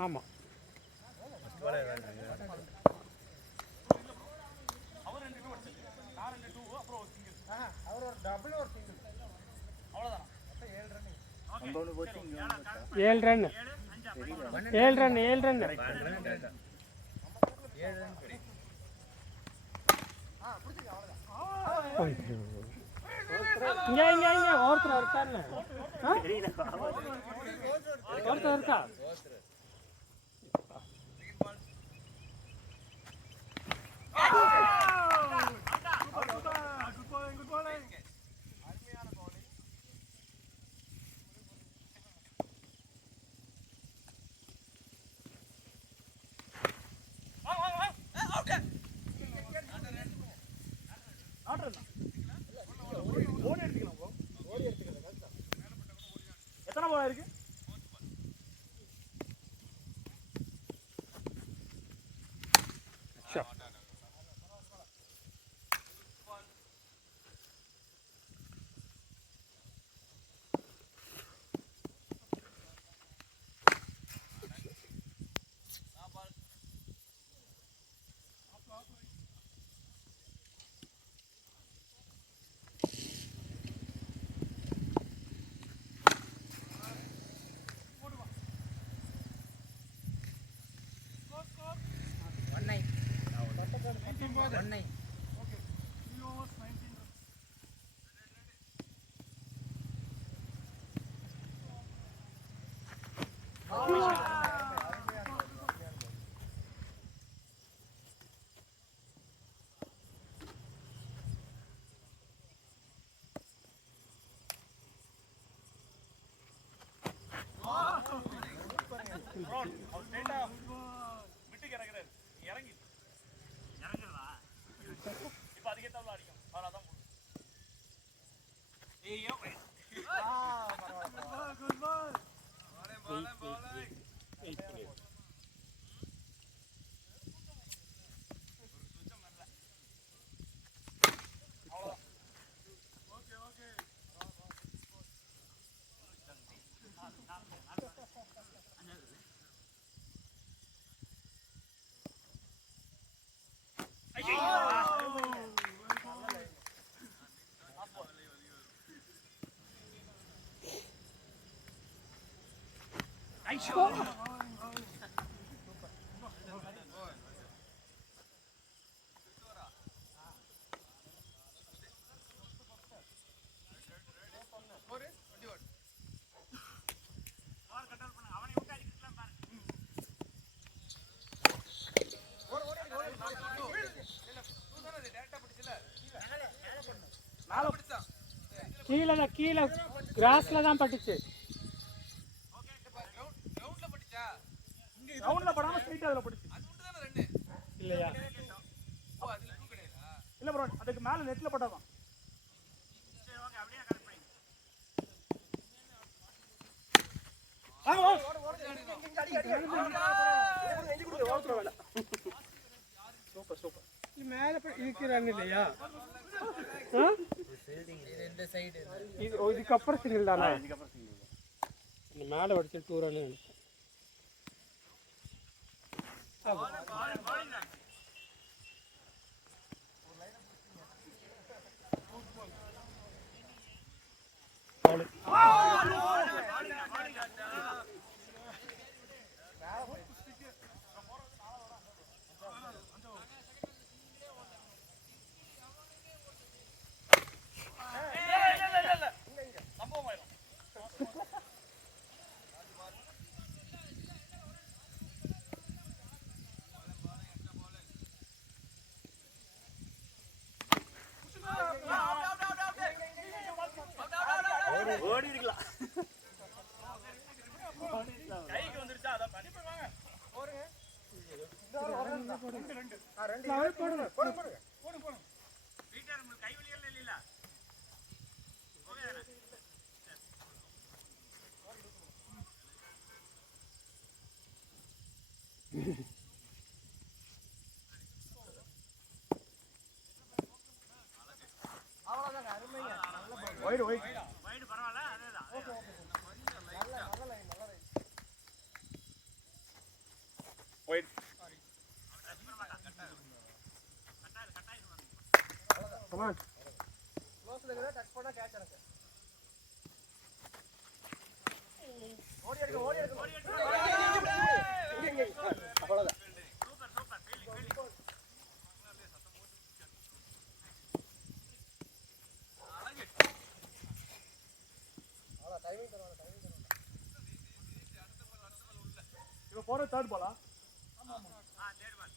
ஆமா ஏழு ரன் இங்க ஒருத்தர் இருக்காருல்ல ஒருத்தர் இருக்கா எத்தனை பால் இருக்கு? கீழே கிராஸ்ல தான் பட்டுச்சு. ரவுண்ட்ல படாம லைட்டா அதுல பிடிச்சி இல்லையா? இல்ல ப்ரோ, அதுக்கு மேல நெட்ல போட்டாதான். Super super. மேல இருக்கிறாங்க இல்லையா? இதுக்கப்புறம் சிங்கிள் தானே? மேலே வடிச்சு 2 ரன் நினைச்சேன். ஓடி இருக்கலாம். கைக்கு வந்துருச்சா அத பண்ணி போவாங்க. போடுங்க. போடுங்க. போடுங்க. வீட்டார் உங்களுக்கு கை வலி எல்லாம் இல்ல. அவ்வளவுதான் அருமையா. வைடு பரவாயில்ல. அதேதான். நல்ல லைன். வைடு. Come on. க்ளோஸ்ல இருக்கற டச் பண்ணா கேட்ச் ஆகும். ஓடி எடுங்க. இங்க. அவ்வளவுதான். சூப்பர். ஃபீல்டிங். அவ்வளவு டைமிங் தரவால. இவ போற தேர்ட் பாலா? ஆமா. Third ball.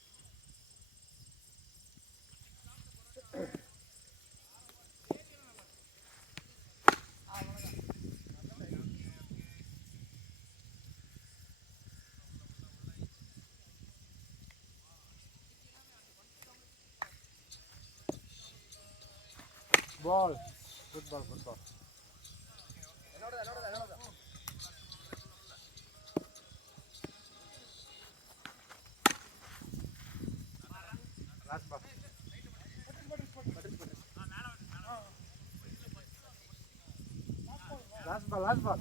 Ball. Good ball. என்னோட. Last ball. Last ball.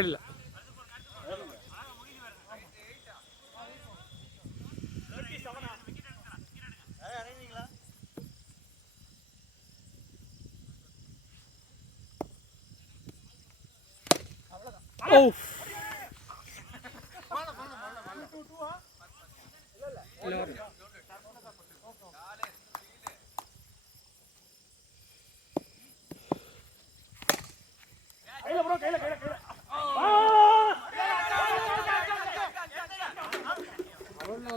இல்ல ஓ கையில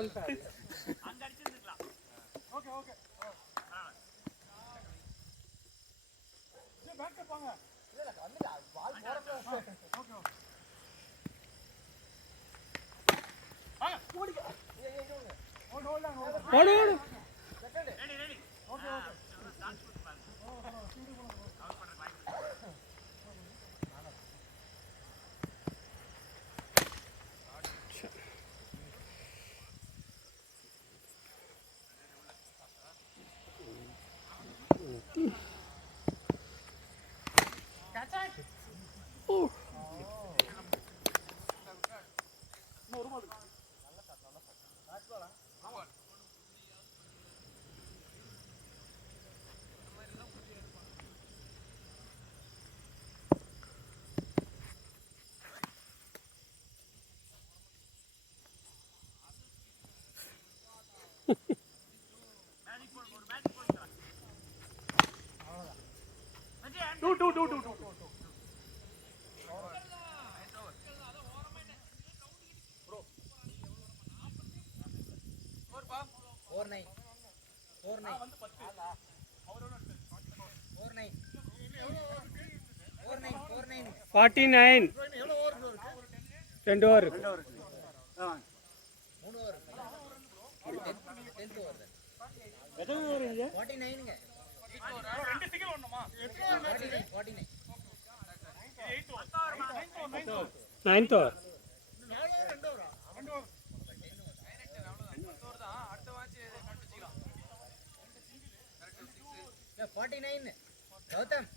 அங்க அடிச்சிருந்துக்கலாம். ஓகே ஓகே பேக் பாங்க இல்ல வந்துடா பால் போறப்ப ஓகே ஓகே வாங்க ஓடிங்க ஓடு ஓடு ஓடு ஓடு second ready ready okay okay dance பண்ணி பாருங்க அவுட் பண்ற வாய்ப்பு $49 2 ஓவர் நைன்த் ஓவர் கௌதம்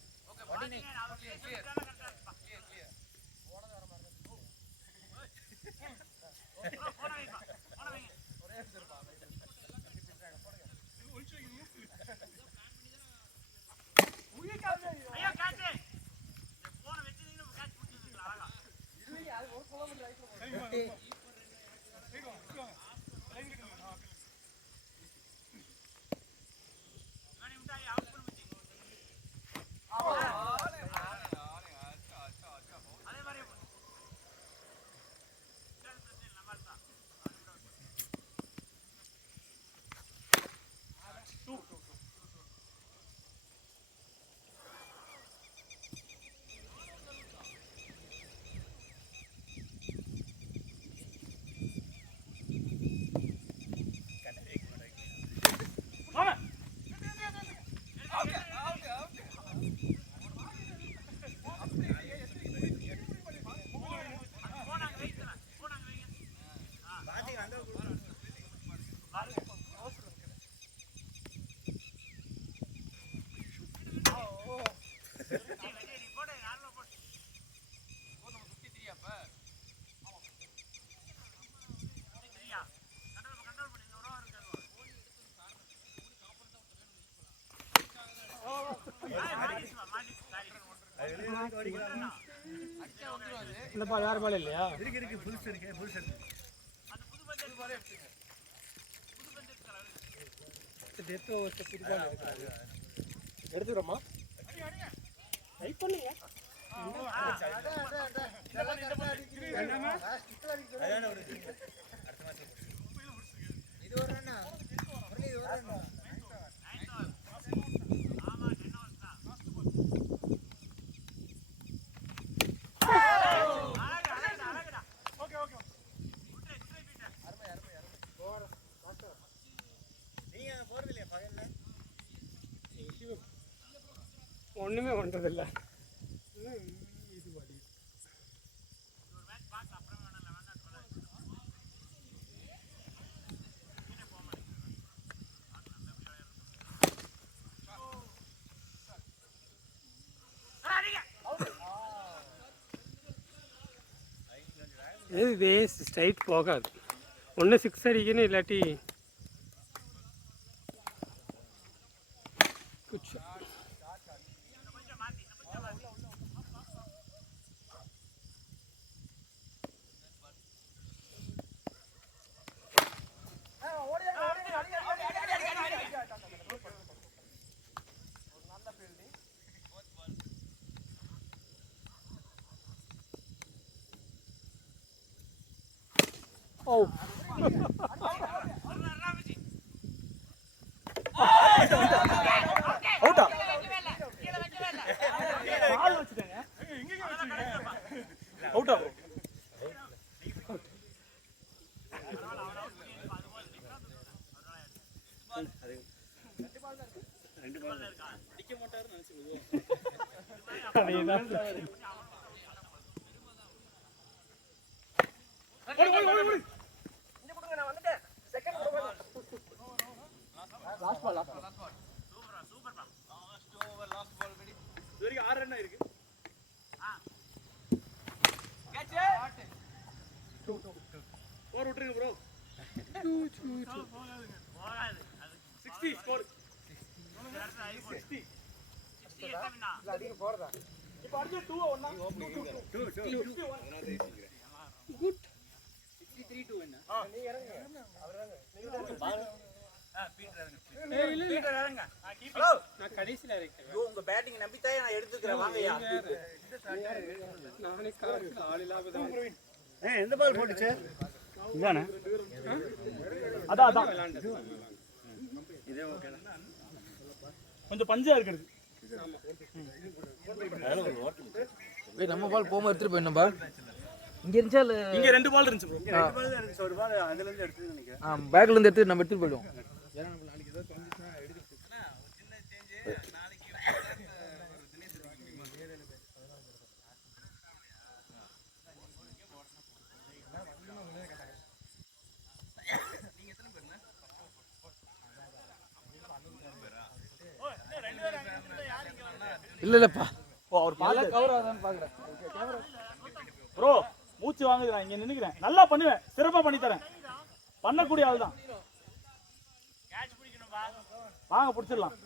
ஐயா காச்சு போன வெச்சினீங்க கேட்ச் புடிச்சிருக்கீங்களா அழகா இது அது ஒரு கிலோமீட்டர் இந்த பால் வேற பால் இல்லையா? இருக்கு புதுசு இருக்கு அந்த புது பந்து பால் எடுத்துங்க. புது பந்து எடுத்துறா. டெத் ஓவர் புது பால் எடுத்துறாங்க. எடுத்துறோமா? ட்ரை பண்ணுங்க. இது ஒரு அண்ணா இது ஒரு அண்ணா ஒண்ணுமே பண்றதில்ல. இது ஒரு மேட்ச் பார்க்கலாம் அப்புறம் வேணாம் 11 12 நீனே போக மாட்டேங்க. இது வேஸ்ட் ஸ்ட்ரைட் போகாது. ஒன்று 6 அடிக்கணும் இல்லாட்டி குச்சா Oh. அவுட்டா கீழே வைக்கவே இல்ல. பால் வச்சுட்டேங்க. அவுட்டா போகாது. அது 60 ஸ்கோர். 60 எத்தனைண்ணா? இப்போ அடுத்து 2 1 உங்க பேட்டிங் நம்பித்தான் நான் எடுத்துக்கிறேன். வாங்கய்யா. எந்த பால் போட்டுச்சு இதானே அதான் அதான் கொஞ்சம் பஞ்சா இருக்குது. நம்ம பால் போகாம எடுத்துட்டு போயிடணும்பா. இங்க இருந்துச்சா இல்ல இங்க 2 பால் இருந்துச்சு ப்ரோ. ஒரு பால் அதுல இருந்து எடுத்து நினைக்கிறேன். பேக்ல இருந்து எடுத்து நம்ம எடுத்துட்டு போயிடுவோம். இல்லப்பா ஓ அவர் பால் கவர் ஆகுதான்னு பாக்குறேன். ப்ரோ மூச்சு வாங்குது. நான் இங்க நின்னுக்கிறேன். நல்லா பண்ணுவேன். சிறப்பா பண்ணி தரேன். பண்ணக்கூடிய ஆள் தான். கேட்ச் பிடிக்கணும்பா. வாங்க பிடிச்சிடலாம்.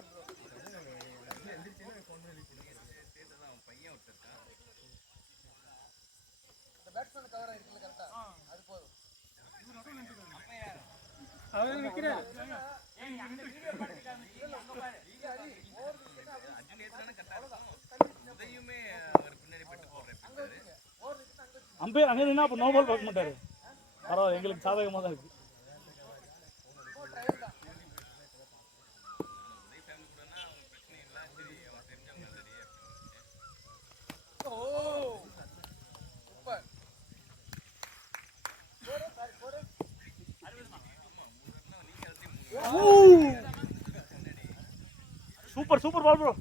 அம்பையர் அங்கே நின்னா அப்போ நோ பால் பார்க்க மாட்டாரு. பரவாயில்ல, எங்களுக்கு சாதகமாக தான் இருக்கு. Super super ball bro.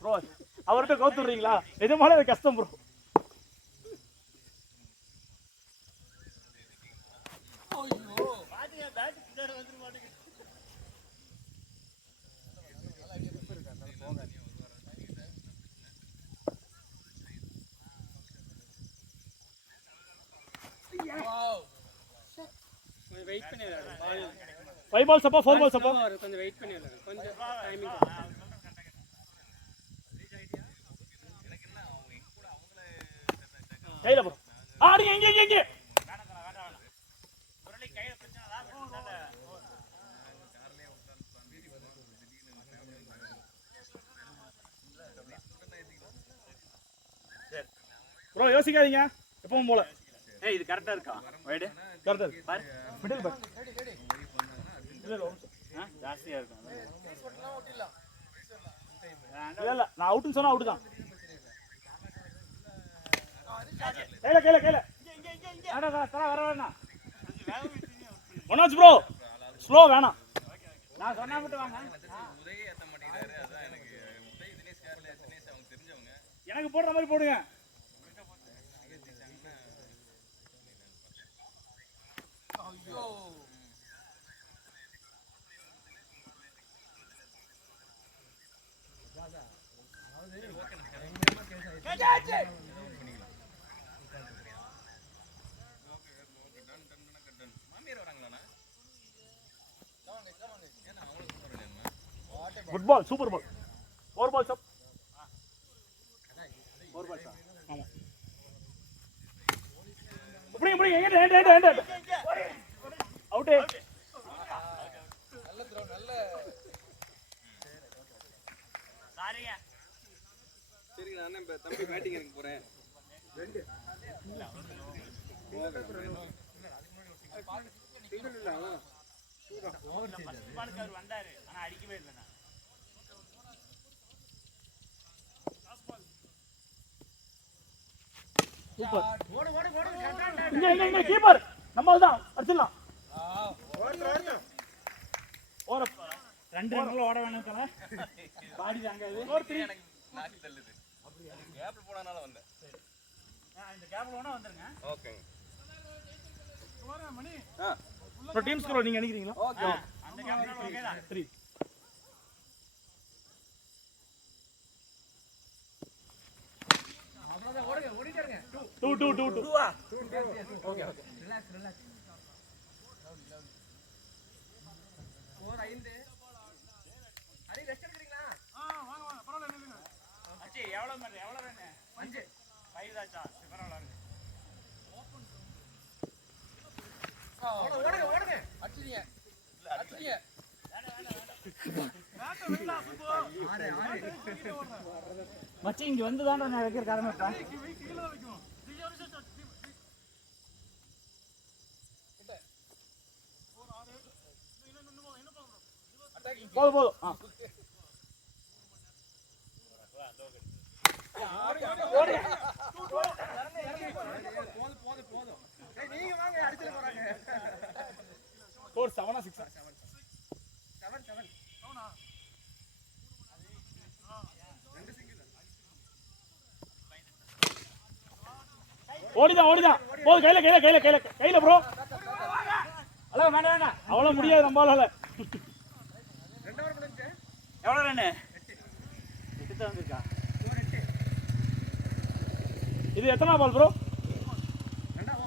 Bro அவர்கிட்ட கவுத்துடுறீங்களா? நிஜமாலே அது கஷ்டம் ப்ரோ. வெயிட் பண்ணி விளையாடு. 5 பால்ஸ் அப்பா 4 பால்ஸ் அப்பா. கொஞ்சம் வெயிட் பண்ணி விளையாடு. கொஞ்சம் டைமிங். கையில ப்ரோ. ஆடுங்க இங்க இங்க இங்க. முரளி கையில பிரச்சனை தான். ப்ரோ யோசிக்காதீங்க. எப்பவும் போல. ஏய் இது கரெக்டா இருக்கா? வைடு கரெக்டா இருக்கு. பாரு. மிடில் பால். ஜாஸ்தியா இருக்கும். இல்ல நான் அவுட்னு சொன்னா அவுட் தான். கையில கையில கையில. அட வர வேணாம். மனோஜ் ப்ரோ ஸ்லோ வேணாம். நான் சொன்னா மட்டும் வாங்க. எனக்கு போடுற மாதிரி போடுங்க. குட் பால் சூப்பர் பால். 4 பால்ஸ் அப். 4 பால்ஸ் ஆமா. புடிங்க புடிங்க எங்க ஹேண்ட் அவுட். நல்ல த்ரோ நல்ல சாரிங்க. இப்ப தம்பி பேட்டிங் இறங்க போறேன். வந்தாரு ஆனா அடிக்கவே இல்லை. இங்க கீப்பர் நம்ம தான் அடிச்சிடலாம். ஓட 2 ரன்ல ஓட வேணாம் தல. பாடி தாங்க இது. எனக்கு நாக்கு தள்ளுது. கேப்ல போனனால வந்தேன். இந்த கேப்ல வேணா வந்துருங்க. ஓகேங்க. மணி. ப்ரோ டீம் ஸ்கோர் நீங்க நினைக்கிறீங்களா? ஓகே. அந்த கேப்ல ஓகே தான். 3 அவ்வளவுதான் ஓடுங்க ஓடிட்டாருங்க. 2 ஓகே ஓகே. Relax relax. 4 5. அடி ரெஸ்ட் எடுக்கறீங்களா? வாங்க வாங்க பரவாயில்லை நில்லுங்க. அச்சி எவ்வளவு ரன்? 5 தாச்சா. பரவாயில்லை இருக்கு. ஓடுங்க ஓடுங்க. அடிச்சிட்டீங்க அடிச்சிட்டீங்க. மச்சி இங்க வந்து தான் நான் வைக்கிற காரணம் தான். போதும் போதும். நீங்க வாங்க அடிச்சிட போறாங்க. ஸ்கோர் 7 6 7 ஓடிதான் போது கையில ப்ரோ. அல வேண்டாம் அவ்வளவு முடியாது நம்மளால. 2 ஓவர் முடிஞ்சு. எவ்வளவு ரன்? 8 தான் வந்திருக்கா. இது எத்தனை பால் ப்ரோ? 2வது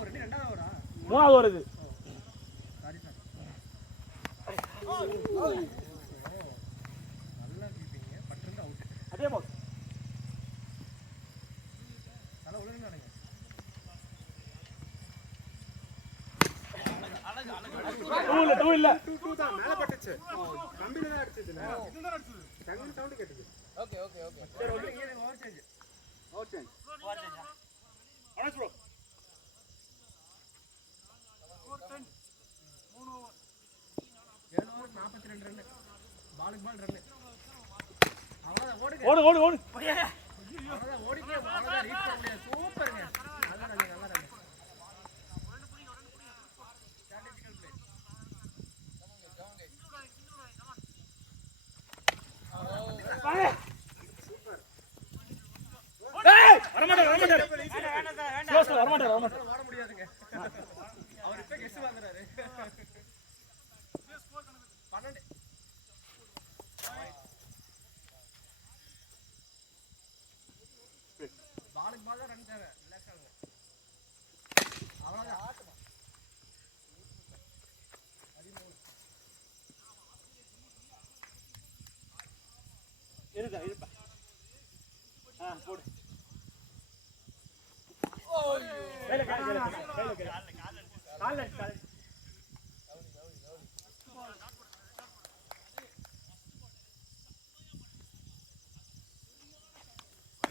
ஓவரா? 3வது ஓவர் இது. Sorry sir. நல்லா கீப்பிங்க. பட்டு அவுட். அதே பால். நல்லா உள்ள நினைங்க. டூ இல்ல 2 தான் மேல பட்டுச்சு. கம்பில தான் அடிச்சது. இதுல தான் அடிச்சது. டங்கு சவுண்ட் கேட்டது. Okay okay okay. சரி ஓகே இங்க ஓவர் சேஞ்ச். ஆனஸ் ப்ரோ. 7 over 42 run. பாலுக்கு பால் ரன். அவ்வளவுதான் ஓடுங்க. ஓடு அவ்வளவுதான் ஓடிங்க. அவ்வளவுதான் ரீச் பண்ண முடியாது. சூப்பர்ங்க. நல்லா ரன். Strategical play. வரமாட்டார். வர முடியாதுங்க. அவர் இப்ப கெஸ் வாங்குறாரு. 12. பாலுக்கு பால் தான் ரன் தேவை. ரிலாக்ஸ் ஆகுங்க. அவ்வளவுதான். இருப்பா. போடு.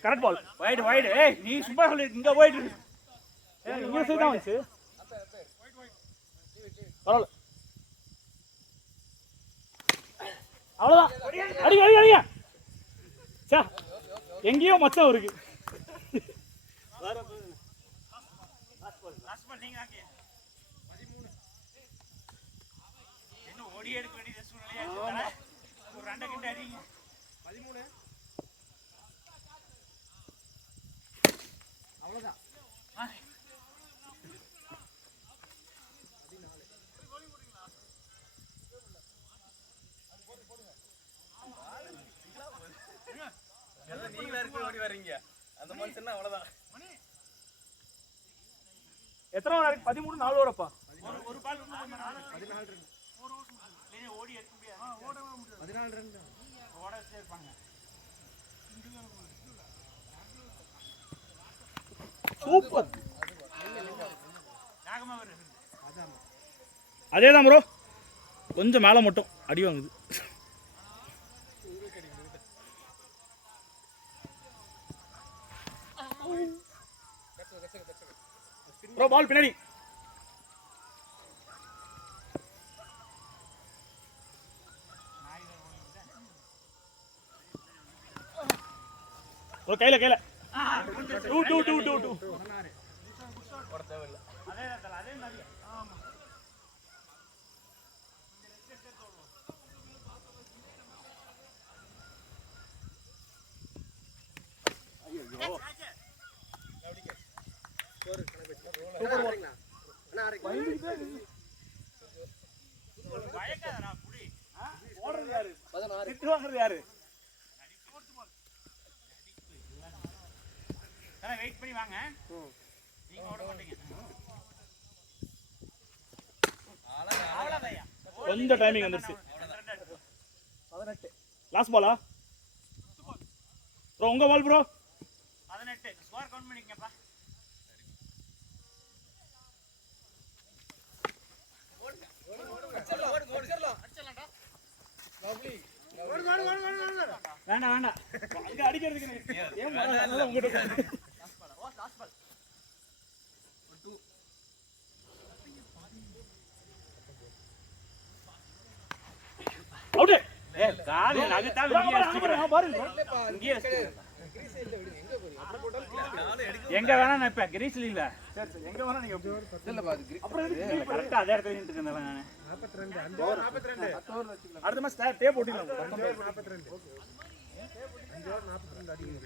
கரெக்ட் பால். வைடு. ஏய் நீ சும்மா சொல்லு. இங்க போயிடு. இங்க சைடு தான் வந்துச்சு. பரவாயில்ல. அவ்வளவுதான். அடிங்க. சே எங்கேயோ மச்சம் இருக்கு. என்ன ஓடி எடுக்க வேண்டிய சூழ்நிலையா? ஒரு 2 கிட்ட அடிங்க. 13. அவ்வளவுதான். 14. நீங்களா இருக்கு ஓடி வர்றீங்க. அந்த மனுஷன் அவ்வளவுதான். எத்தனை ஓவர்? 13 4 ஓவரப்பா. ஒரு பால் 14 ரன். ஓடி எடுக்க முடியாது. 14 ரன். ஓட வச்சே இருப்பாங்க. சூப்பர். நாகமா வருது. அதேதான் ப்ரோ. கொஞ்சம் மேல மட்டும் அடி வாங்குது. ப்ரோ பால் பின்னாடி. ப்ரோ கையில 2 அதே இடத்துல அதே மாதிரி. பயக்காதடா புடி. ஓடுறது யாரு? 16 திட்டு வாங்குறது யாரு? வெயிட் பண்ணி வாங்க. நீங்க ஓட மாட்டீங்க. அவ்வளவுதான். கொஞ்சம் டைமிங் வந்துருச்சு. 18 லாஸ்ட் பாலா ப்ரோ? உங்க பால் ப்ரோ. 18 ஸ்கோர் கவுண்ட் பண்ணிக்கங்கப்பா. வேண்டாம் அங்க அடிக்கிறதுக்கு ஏன் அதனால உங்ககிட்ட அவுட். கால் நகத்தா வெளிய அடிச்சுறேன். பாருங்க இங்கே எங்க வேணா நான் இப்ப கிரீஸ்ல இல்ல. சரி எங்க வேணா நீங்க இல்ல பாத்து அப்புறம் கரெக்ட்டா அதே இடத்துல நின்னுட்டு இருந்தேன் நானு. 42 42 அடுத்த மேட்ச் டேப் ஓட்டிடலாம். 42 5 ஓவர் 42 அடிங்க.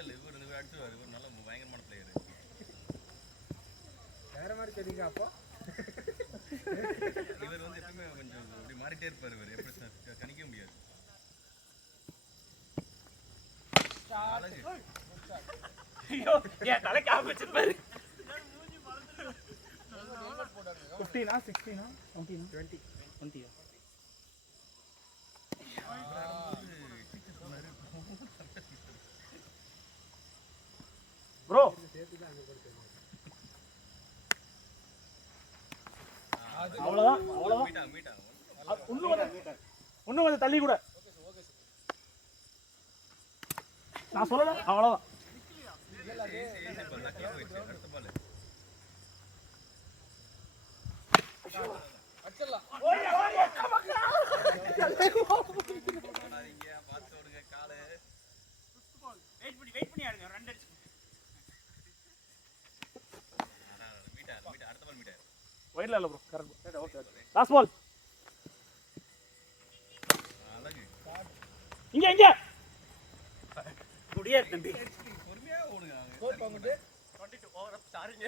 இல்ல இவர் அடிச்சுவாரு. இவர் நல்ல பயங்கரமான பிளேயர். வேற மாதிரி தெரியுங்க அப்போ. இவர் வந்து எப்பவுமே கொஞ்சம் அப்படி மாறிட்டே இருப்பாரு. இவர் எப்படி கணிக்க முடியாது. ஐயோ ஏன் தலைக்கு ஆப் வச்சிருப்பாரு. 15 16 20 20 ப்ரோ அவ்வளவுதான் இன்னும் கொஞ்சம் தள்ளி கூட நான் சொல்லல. அவ்வளவுதான். வெயிட் பண்ணி ஆடுங்க. 2 அடிச்சு. வைட்ல இல்ல bro. Correct. Okay last ball. இங்க குடியே தம்பி. பொறுமையா ஓடுங்க. ஸ்கோர் பாக்குது. 22 ஓவர் சாரிங்க.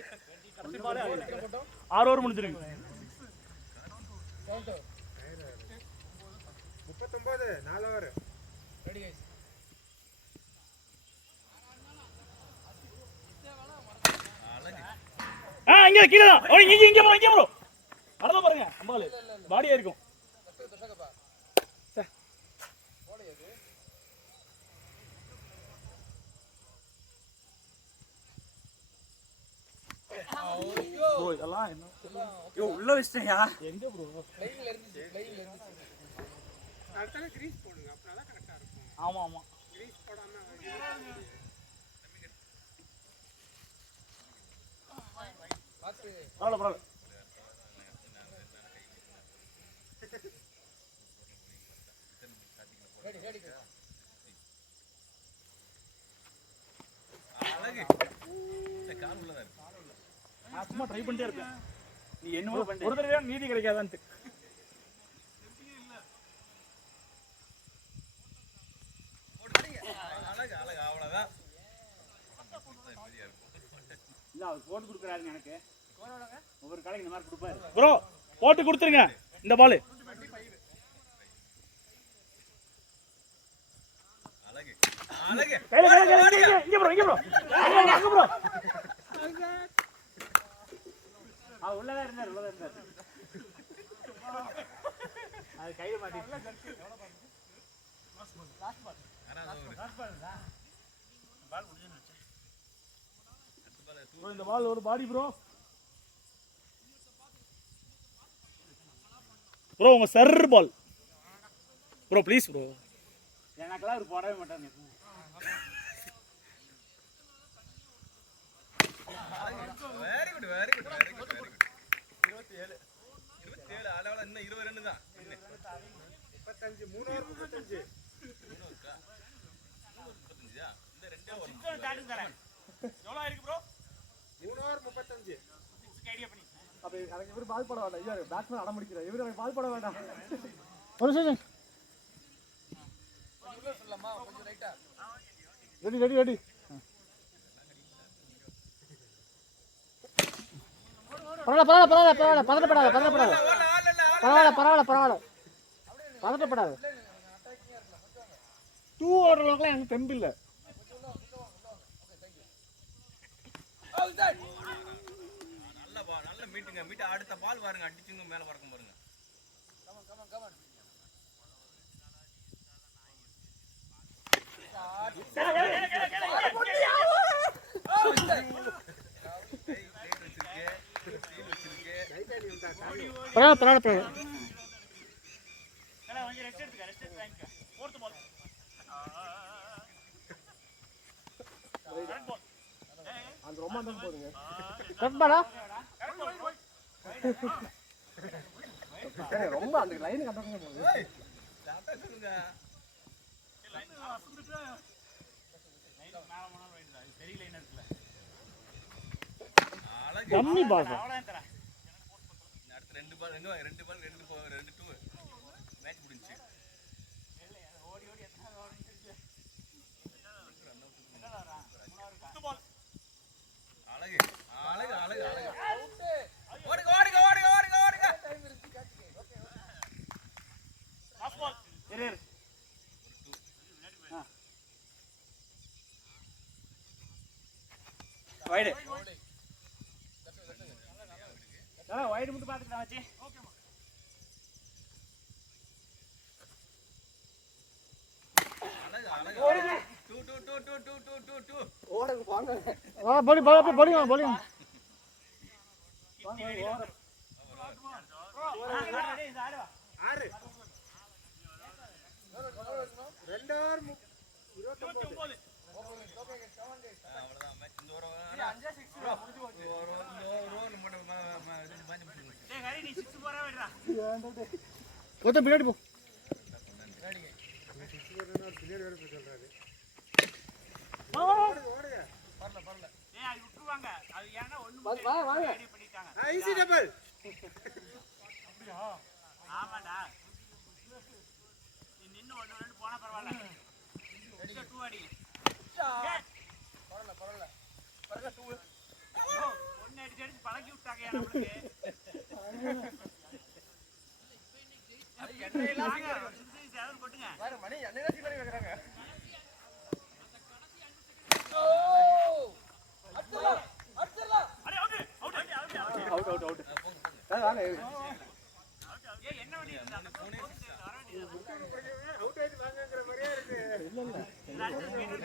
6 ஓவர் முடிஞ்சிருக்கு. 39 4 ஓவர். Ready guys. இங்க கீழ தான். ஓ இங்க ப்ரோ. அடல பாருங்க. அம்பால பாடியா இருக்கும். ப்ரோ இதெல்லாம் என்ன? யோ உள்ள வச்சிட்டயா? எங்க ப்ரோ? லைன்ல இருந்துச்சு. அடுத்தல கிரீஸ் போடுங்க. அப்பனா தான் கரெக்ட்டா இருக்கும். ஆமா கிரீஸ் போடாம பரவாயில்ல. அழகு. கால் உள்ளதா இருக்கு. நான் சும்மா ட்ரை பண்ணிட்டே இருக்கேன். நீ என்னமோ பண்ணு. ஒரு தடவை நீதி கிடைக்காதான்ட்டு. அழகு அவ்வளவுதான். இல்ல அவர் போட்டு கொடுக்குறாருங்க எனக்கு. ஒவ்வொரு கடைக்கு இந்த மாதிரி கொடுப்பாரு. ப்ரோ போட்டு கொடுத்துருங்க இந்த பால். அழகு. இங்க ப்ரோ. உள்ளதா இருந்தார். அது கையில மாட்டிட்டு. ப்ரோ இந்த பால் ஒரு பாடி ப்ரோ. ப்ரோ உங்க sir ball bro please bro. எனக்கெல்லாம் அவர் போடவே மாட்டாங்க. Very good very good very good very good 27 அளவுல இன்னும் 20 ரன் தான் 35 3 ஓவர் 35 35 இந்த ரெண்டே ஓவர் சிக்ஸ் டார்கெட் தரேன் எவ்வளவு இருக்கு ப்ரோ 3 ஓவர் 35 சிக்ஸ் ஐடியா பண்ணி அப்ப எனக்கு இவரு பால் போட வேண்டாம் இவரு பேட்ஸ்மேன் அட முடிக்கிறார் இவரு எனக்கு பால் போட வேண்டாம் ஒரு செகண்ட் சொல்லலாமா கொஞ்சம் ரைட்டா ரெடி ரெடி ரெடி பரவாயில்ல பதட்டப்படாத பதட்டப்படாத 2 ஓவர் அளவுக்குலாம் எனக்கு தெம்பு இல்லை நல்ல மீட்டுங்க மீட் அடுத்த பால் பாருங்க அடிச்சுங்க மேல பறக்கும் பாருங்க பரவாயில்ல எல்லாம் கொஞ்சம் ரெஸ்ட் எடுத்துக்க வாங்கிக்க ஃபோர்த் பால் கரெக்ட் பால் அந்த ரொம்ப தான் போடுங்க கரெக்ட் பாலா ரொம்ப அந்த லைன் கட்டறங்க போகுது டாடா சொல்லுங்க லைன் அசந்துட்டு லைன் மேல போனா ரைட் தான் சரி லைன் இருக்குல அழகு கம்மி பால் அவ்வளவுதான் தரேன் அடுத்து ரெண்டு பால் ரெண்டு 2 மேட்ச் முடிஞ்சுச்சு ஓடி ஓடி எத்தனை ஓடிச்சு என்ன வரா ஃபோர்த் பால் அழகு அழகு அழகு அழகு ஓடுங்க ஓடுங்க ஓடுங்க ஓடுங்க ஓடுங்க லாஸ்ட் பால் இரு வைடு வைடு மட்டும் பாத்துக்கலாம் வச்சி அழகு அழகு 2 ஓடுங்க வாங்க போலிங்க ரெடி சார் 6 2 ஓவர் 29 அவ்வளவுதான் மேட்ச் இந்த ஒரு 5 6 முடிஞ்சு போச்சு டேய் ஹரி நீ 6 போறா விடுடா கொஞ்சம் பின்னாடி போ பின்னாடி வர சொல்றாரு ஓடுங்க டேய் அது விட்டுருவாங்க அது ஏன்னா ஒண்ணு வாங்க ரெடி பண்ணிட்டாங்க ஈஸி டபுள் ஆமாடா நீ நின்னு ஒண்ணு ரெண்டு போனா பரவாயில்ல எக்ஸ்ட்ரா 2 அடி பரவாயில்ல 2 ஒண்ணு அடிச்சு அடிச்சு பழக்கி விட்டாங்க நமக்கு அது எண்ணெயெல்லாம் சேவல் போட்டுங்க வேற மணி என்னடா சீக்கிரம் வைக்கறாங்க அடே அவுட் அவுட் வாங்க ஏய் என்ன பண்ணி இருந்தா அந்த போன் வர வேண்டியது அவுட் ஆயிட்டு வாங்கங்கற மாதிரியே இருக்கு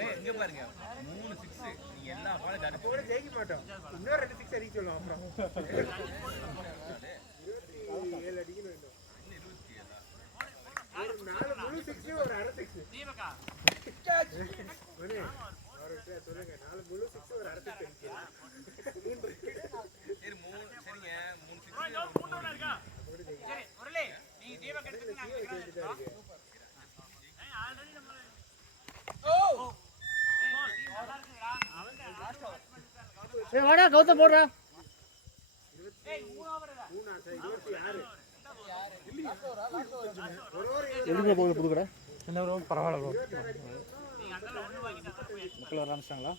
ஏய் இங்க பாருங்க 3 6 நீ எல்லா பாலும் கரெக்ட் கூட ஜெயிக்க மாட்டோம் இன்னொரு 2 6 அடிக்க சொல்லுவோம் அப்புறம் 27 அடிக்கணும் வேண்டும் ஒரு 4 முழு 6 ஒரு அரை 6 தீபகா ஒரே அவர்கிட்ட சொல்லுங்க 4 முழு 6 ஒரு அரை 6 அடிக்கலாம் சரி 3 சரிங்க 3 ப்ரோ 6 இதோ கூட்டோல இருக்கா சரி முரளி நீ தீபக் எடுத்துட்டு நாங்க இருக்கோம் ஏய் ஆல்ரெடி நம்ம ஏய் வாடா கௌதம் போடுறா ஏய் 3 ஓவர் 26 ஒரு ஓவர் எதுக்கு போகுது புது கடை என்ன ப்ரோ பரவாயில்ல ப்ரோ நீங்க அங்கல ஒண்ணு வாங்கிட்டா மக்கள் வர ஆரம்பிச்சிட்டாங்களா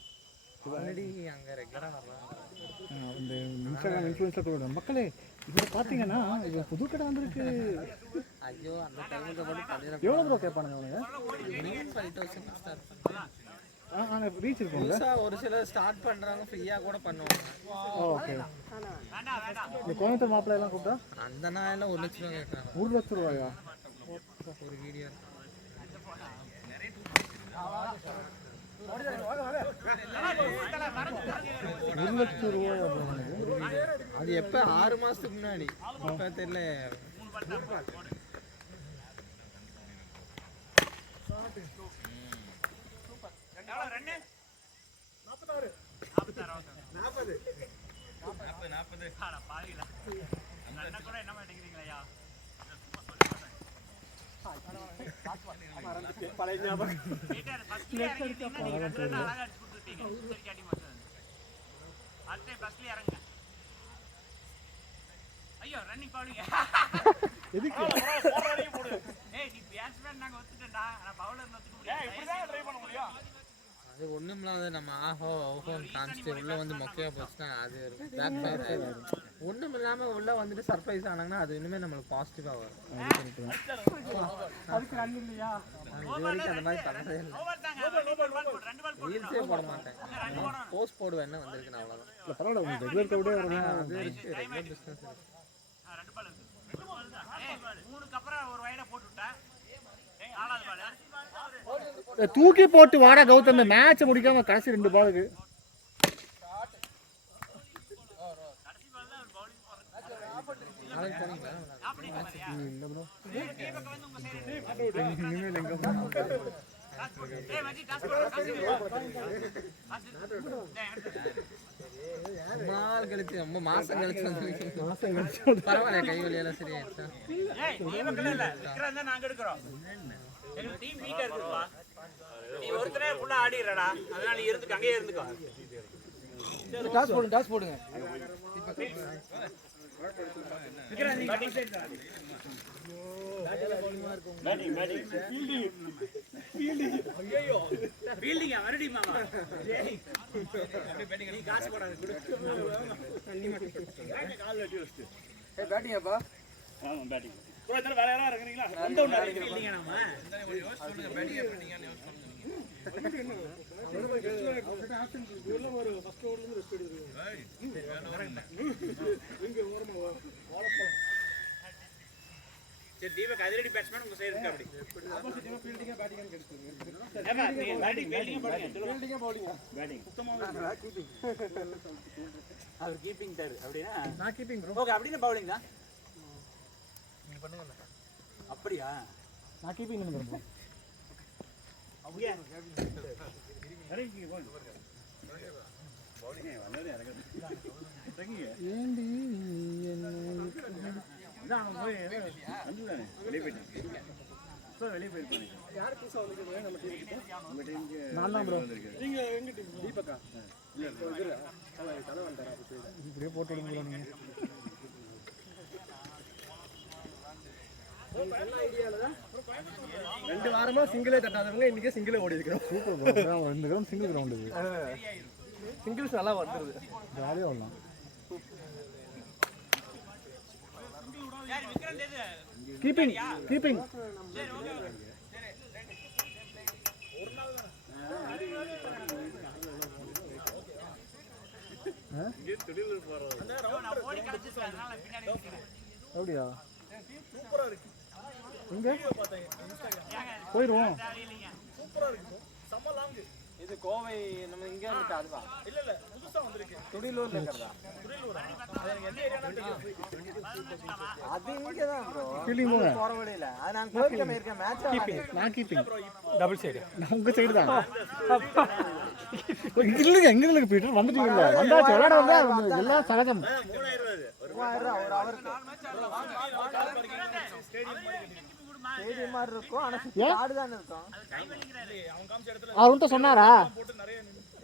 ஆல்ரெடி அங்க ரெகுலரா வரலாம் இந்த இன்ஸ்டாகிராம் இன்ஃப்ளூயன்ஸர் கூட மக்களே இதில் பார்த்தீங்கன்னா இது புது கடை வந்திருக்கு ஐயோ அந்த டைமுக்கு மட்டும் பண்ணிர எவ்வளோ ப்ரோ கேட்பானுங்க அவனுங்க 5000 ஸ்டார்ட் பண்ணலாம் ரீச் இருக்கும்ல புதுசா ஒரு சிலர் ஸ்டார்ட் பண்றாங்க ஃப்ரீயா கூட பண்ணுவாங்க ஓகே வேண்டாம் இந்த கோயம்புத்தூர் மாப்பிள்ளை எல்லாம் கூப்பிட்டா அந்த நாள்ல 1 லட்சம் ரூபாய் கேட்கறாங்க 1 லட்சம் ரூபாயா ஒரு வீடியோ 1 லட்சம் ரூபாய் அது எப்ப 6 மாசத்துக்கு முன்னாடி இப்ப தெரியல எவ்வளவு ரன் 40 ஆனா பாவிங்களா அண்ணா கூட என்ன மாட்டேங்கிறீங்களா பழைய ஞாபகம். ஃபர்ஸ்ட்ல இறங்கிட்டீங்கன்னா நீங்க 2 ரன் அழகா அடிச்சு கொடுத்துட்டீங்க. சரி காட்டி மாட்டேன். அடுத்து ஃபர்ஸ்ட்ல இறங்குங்க. ஐயோ ரன்னிங் பவுலிங். எதுக்கு ஏய் நீ பேட்ஸ்மேன் நாங்க ஒத்துட்டேன்டா. ஆனா பவுலர் ஒத்துக்க முடியாது. ஏய் இப்படி தான் ட்ரை பண்ண முடியும். அது ஒன்றும் இல்லாத நம்ம ஆஹோ ஓஹோன்னு காமிச்சிட்டு உள்ளே வந்து மொக்கையாக போச்சுன்னா அது பேக் ஃபயர் ஆயிடும். ஒன்றும் இல்லாமல் உள்ளே வந்துட்டு சர்ப்ரைஸ் ஆனாங்கன்னா அது இன்னுமே நம்மளுக்கு பாசிட்டிவாக வரும். அதுக்கு ரன் இல்லையா? நான் இது வரைக்கும் அந்த மாதிரி பண்ணதே இல்லை. ஓவர் தாங்க. 2 பால் போடு. ரீல்ஸே போட மாட்டேன். போஸ்ட் போடுவேன்னா வந்திருக்குன்னு அவ்வளோதான். இல்லை பரவாயில்ல, உங்களுக்கு ரெகுலர் க்ரௌடே வரலாம். அது இருக்குது, ரெகுலர் பிஸ்னஸ் இருக்குது. 2 பால் இருக்கு. 2 பால் தான். ஏய் 3க்கு அப்புறம் ஒரு வைட போட்டு விட்டா. ஏய் 4வது பால். தூக்கி போட்டு வாடா கௌதம், இந்த மேட்ச் முடிக்காம கடைசி 2 பாலுக்கு. கடைசி பால் தான் பவுலிங் போறது. நாளைக்கு போனீங்களா? இல்லை ப்ரோ, தீபக் வந்து உங்க சைடு. இனிமேல் எங்க ஏய் மச்சி டாஸ் போடு. ரொம்ப நாள் கழிச்சு, ரொம்ப மாசம் கழிச்சு வந்து மாசம் கழிச்சு பரவாயில்ல, கை வலியெல்லாம் சரியாயிடுச்சா? ஏய் தீபக் இல்ல விக்ரம் தான் நாங்க எடுக்கறோம். எங்க டீம் வீக்கா இருக்குப்பா. நீ ஒருத்தரே ஃபுல்லா ஆடிறடா. அதனால நீ இருந்துக்க, அங்கேயே இருந்துக்கோ. டாஸ் போடுங்க, டாஸ் போடுங்க. விக்ரம் நீ பேட்டிங் சைடு தான். ஐயோ ஃபீல்டிங்கா மறுபடி மாமா. ஏய் அப்படியே பேட்டிங் நீ காசு போடாத குடு. கால் வெட்டி வச்சிட்டு. ஏய் பேட்டிங்ப்பா. ஆமா பேட்டிங். ப்ரோ இதெல்லாம் வேற யாரா இருக்கீங்களா? வந்த உடனே ஃபீல்டிங்கா நாம. சொல்லுங்க பேட்டிங் பண்ணீங்கன்னு யோசிச்சு சரி தீபக் அதிரடி பேட்ஸ்மேன் உங்க சைடு இருக்கு அப்படி. ஆப்போசிட் டீம் ஃபீல்டிங்கா பேட்டிங்கா எடுத்துங்க. ஏமா நீ பேட்டிங் ஃபீல்டிங்கா பவுலிங்கா? பேட்டிங். சுத்தமா கீப்பிங். அவர் கீப்பிங் தாரு அப்படினா? நான் கீப்பிங் ப்ரோ. ஓகே அப்படினா பவுலிங் தான். நீங்க பண்ணுங்க. அப்படியா? நான் கீப்பிங் பண்ணுறேன் ப்ரோ. அப்படியே. இறங்கி போய். பவுலிங் வந்ததே இறங்குது. இறங்கிங்க. ஏண்டி என்ன நான் போய் வந்துதானே வெளிய போயிட்டேன். சோ வெளிய போயிருக்கேன். யார் புதுசா வந்திருக்கீங்க நம்ம டீமுக்கு? நம்ம டீமுக்கு நான் தான் ப்ரோ. நீங்க எங்க டீம்? தீபக்கா. இல்ல இதுல கதை வந்தாரா அப்படி இப்படியே போட்டு விடுங்க நீங்க. என்ன ஐடியால தான் 2 வாரமா சிங்கிளே தட்டாதவங்க இன்னைக்கு சிங்கிளே ஓடி இருக்கோம். Super bro. 2 ground single ground இது. சிங்கிள்ஸ் நல்லா வருது. ஜாலியா வரலாம். யார் விக்ரம் தேது? Keeping keeping. சரி ஓகே. ஒரு நாள் தான். இங்க திடீர்னு போறது. அந்த ரவுண்ட் நான் ஓடி கடிச்சிட்டேன். அதனால பின்னாடி நிக்கிறேன். அப்படியே சூப்பரா இருக்கு. எங்க வீடியோ பார்த்தேன் இன்ஸ்டாகிராம். போயிடுவோம். சூப்பரா இருக்கு. செம்ம லாங். இது கோவை நம்ம இங்கே இருக்கு அதுவா? இல்ல இல்ல புதுசா வந்திருக்கு. துடிலூர்ல இருக்கிறதா? துறையூர். அது எனக்கு எந்த ஏரியானு தெரியும். அது இங்கே தான் ப்ரோ. ஃபீலிங் போங்க. போற வழியில. அது நான் கோவில்ல இருக்க மேட்ச் கீப்பிங். நான் கீப்பிங். Double side. நான் உங்க சைடு தான். இல்லங்க எங்க இல்லங்க பீட்டர் வந்துட்டீங்கல. வந்தாச்சு விளையாட வந்தா எல்லாம் சகஜம். 3000 ரூபாய். 3000 ஒரு அவருக்கு. ஸ்டேடியம் மாதிரி இருக்கும் ஆனா சுத்தி காடு தான் இருக்கும். அவன் காமிச்ச இடத்துல அவன்ட்ட சொன்னாரா? போட்டு நிறைய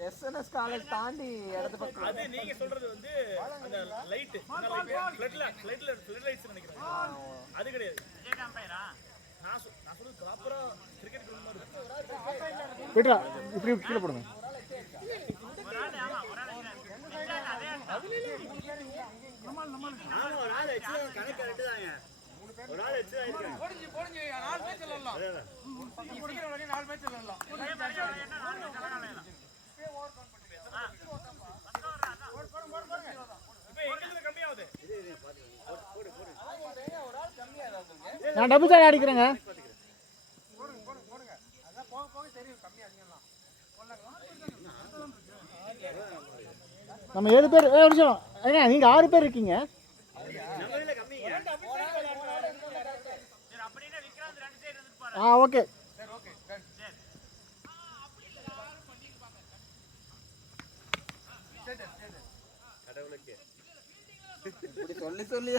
எஸ்என்எஸ் காலேஜ் தாண்டி இடத்து பக்கம். அது நீங்க சொல்றது வந்து அந்த லைட் ஃப்ளட் லைட்ஸ் நினைக்கிறேன். அது கிடையாது. விஜய் அம்பையரா? நான் சொல்றது ப்ராப்பரா கிரிக்கெட் கிரவுண்ட் மாதிரி இருக்கு. பீட்டர் இப்படி கீழ போடுங்க. ஒரு ஆள் ஆமா ஒரு ஆள் இல்ல. அதே ஆமா ஒரு ஆள் எக்ஸ்ட்ரா கணக்கு கரெக்ட் தாங்க. ஒரு ஆள் எக்ஸ்ட்ரா ஆயிருக்கு. போடுங்க 4 மேட்ச் விளையாடலாம். நீ பிடிக்கிற வரைக்கும் 4 மேட்ச் விளையாடலாம். என்ன 4 மேட்ச் விளையாடலாம். இப்போ எங்களுக்கு கம்மியாகுது. நான் டபுள் சைடு அடிக்கிறேங்க. நம்ம 7 பேர் ஒரு நிமிஷம். ஏங்க நீங்க 6 பேர் இருக்கீங்க. நம்மள கம்மிங்க. சரி அப்படினா விக்ராந்த் 2 சைடு இருந்து பாரு. ஓகே. சரி ஓகே டன். சரி. கடவுளுக்கு இப்படி சொல்லி சொல்லி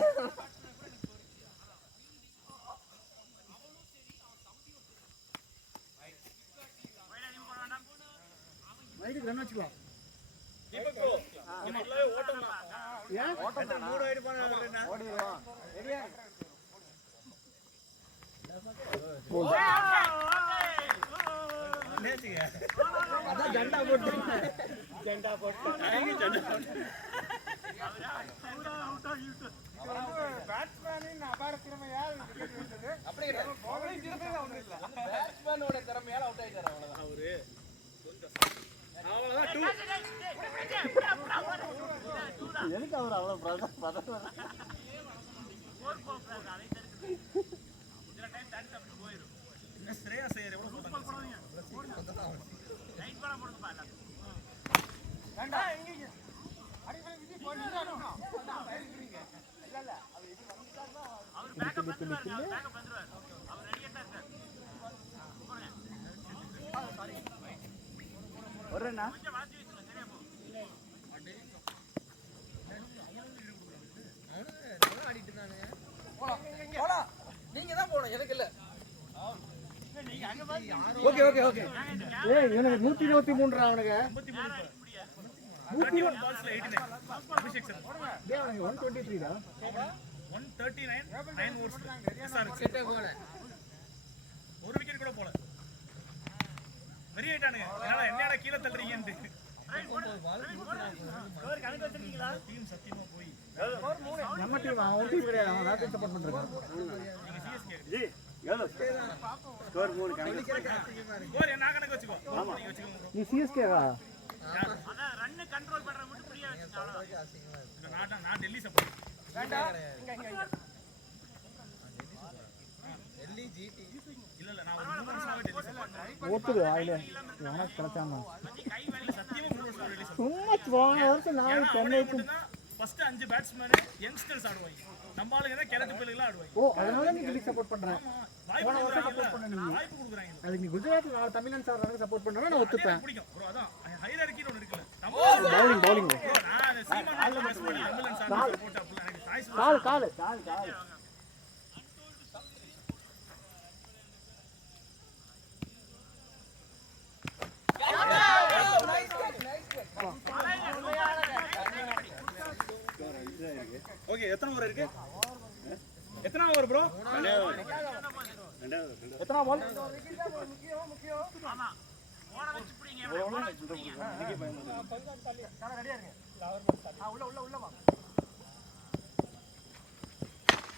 ரைட்டுக்கு ரன் வச்சுக்கலாம். தீபக் bro, இது ஃபுல்லாவே ஓட்டம் தான். ஏன் எத்தனை மூணு wide பண்ணா ஓடிடுவான். ரெடியா நேத்துங்க அதான் ஜண்டா போட்டு ஜெண்டா போட்டு அங்க ஜெண்டா போட்டு பேட்ஸ்மேனின் அபார திறமையால் விக்கெட் வீழ்ந்தது. அப்படி இல்ல பவுலிங் திறமையில ஒண்ணும் இல்ல. பேட்ஸ்மேனோட திறமையால அவுட் ஆயிட்டாரு அவ்வளவுதான். அவரு அவ்வளவுதான் 2 எதுக்கு அவர் அவ்வளவு பதட்டம்? என்ன ஸ்ரேயா செய்யற எவ்வளவு போட்டாங்க வேண்டாம் எங்கீங்க அடிப்படை விதி போயிட்டு இருக்கணும். இல்ல இல்ல அவர் இது வந்துட்டாருன்னா அவர் பேக்கப் வந்துருவாரு. அவர் பேக்கப் வந்துருவாரு. அவர் ரெடியா தான் இருக்காரு. ஒருண்ணா கொஞ்சம் வாசி வீசுங்க சரியா போ. அவனுங்க நல்லா ஆடிட்டு இருந்தானுங்க. போலாம். நீங்க தான் போணும், எனக்கு இல்ல. நீங்க அங்க பாத்து ஓகே ஓகே ஓகே. ஏய் இவனுக்கு 123 அவனுக்கு. 31 பால்ஸ்ல 89 அபிஷேக் சார் டேய் அவனுக்கு 123 டா. 139 9 ஓவர்ஸ் சார் செட்டே போல. ஒரு விக்கெட் கூட போல வெரி ஆயிட்டானுங்க என்னால என்னடா கீழ தள்ளுறீங்கன்னு கணக்கு வச்சிருக்கீங்களா டீம் சத்தியமா போய் நம்ம டீம் அவன் டீம் கிடையாது. அவன் ராக்கெட் சப்போர்ட் பண்றான். நீங்க சிஎஸ்கே ஜி எவ்வளவு ஸ்கோர் 3 கணக்கு. கோர் என்ன கணக்கு வச்சுக்கோ நீங்க வச்சுக்கோங்க bro. நீ சிஎஸ்கே வா? அதான் ரன் கண்ட்ரோல் பண்ற மட்டும் புரியா வச்சுங்க அவ்வளவுதான். நான் டெல்லி சப்போர்ட் வேண்டாம் இங்க இங்க டெல்லி ஜிடி. இல்ல நான் ஒரு 3 வருஷமாவே டெல்லி சப்போர்ட் ஓட்டுது ஆயில. எனக்கு கிடைச்சாமா? கை வேலை சத்தியமா 3 வருஷமா டெல்லி சப்போர்ட் சும்மா போன வருஷம் நான் சென்னைக்கு. ஃபர்ஸ்ட் 5 பேட்ஸ்மேன் யங்ஸ்டர்ஸ் ஆடுவாங்க நம்ம ஆளுங்க தான் கிழக்கு பிள்ளைகளா ஆடுவாங்க ஓ அதனால நீ டெல்லி சப்போர்ட் பண்ற. வாய்ப்பு சப்போர்ட் பண்ண நீ. வாய்ப்பு கொடுக்குறாங்க அதுக்கு நீ குஜராத்ல 4 தமிழன்ஸ் ஆடுறாங்க சப்போர்ட் பண்றா நான் ஒத்துப்பேன். பிடிக்கும் bro அதான் ஹைரார்க்கின்னு ஒன்னு இருக்குல நம்ம பவுலிங் பவுலிங் bro நான் சீமான் பேட்ஸ்மேன் தமிழன் சார் சப்போர்ட் அப்பலாம் எனக்கு சாய்ஸ் கால் கால் கால். ஓகே எத்தனை ஓவர் இருக்கு எத்தனை ஓவர் ப்ரோ எத்தனை பால்? ஆமா ஓட வச்சு புடிங்க ஓட வச்சு புடிங்க ரெடியா இருங்க உள்ள உள்ள உள்ள வா